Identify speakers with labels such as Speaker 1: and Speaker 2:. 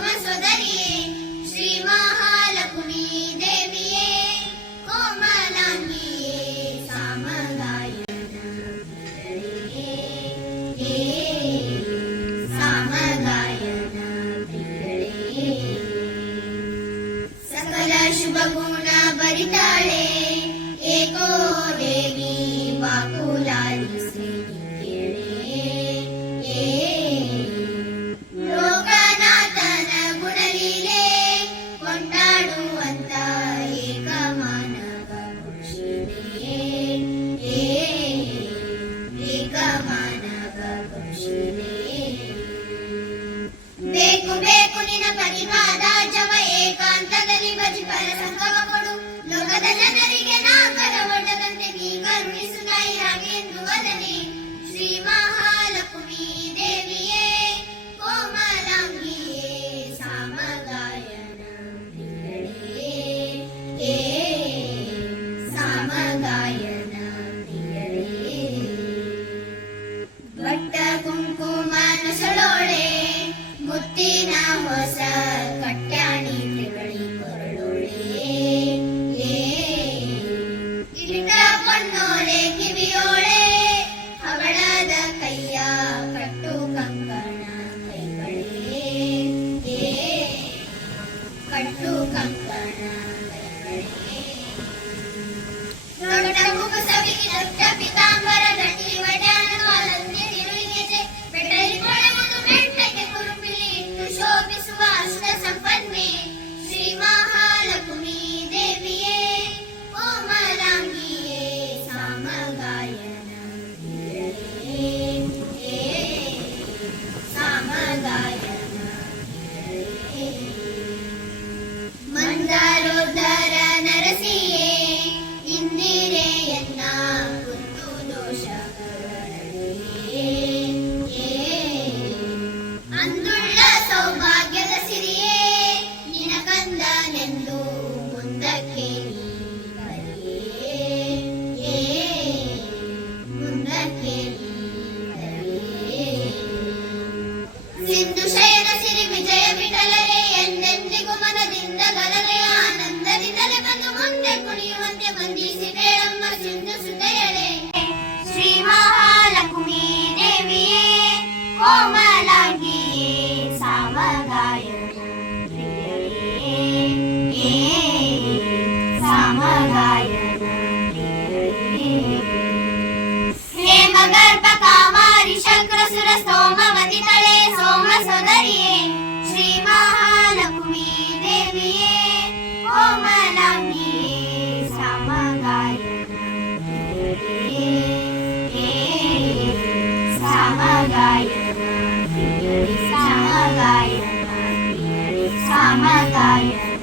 Speaker 1: ये श्रीमहालक्ष्मी देविये कोमदानीये क्यामगायन सामगायन सकलशुभगपुणा बरिताले you. ಕಟ್ಟು ಕಂಕಣ ಶಯನ ಸಿರಿ ವಿಜಯ ವಿಠಲರೇ ಎಂದೆಂದಿಗೂ ಮನದಿಂದ ಗಲರೆ Summer light,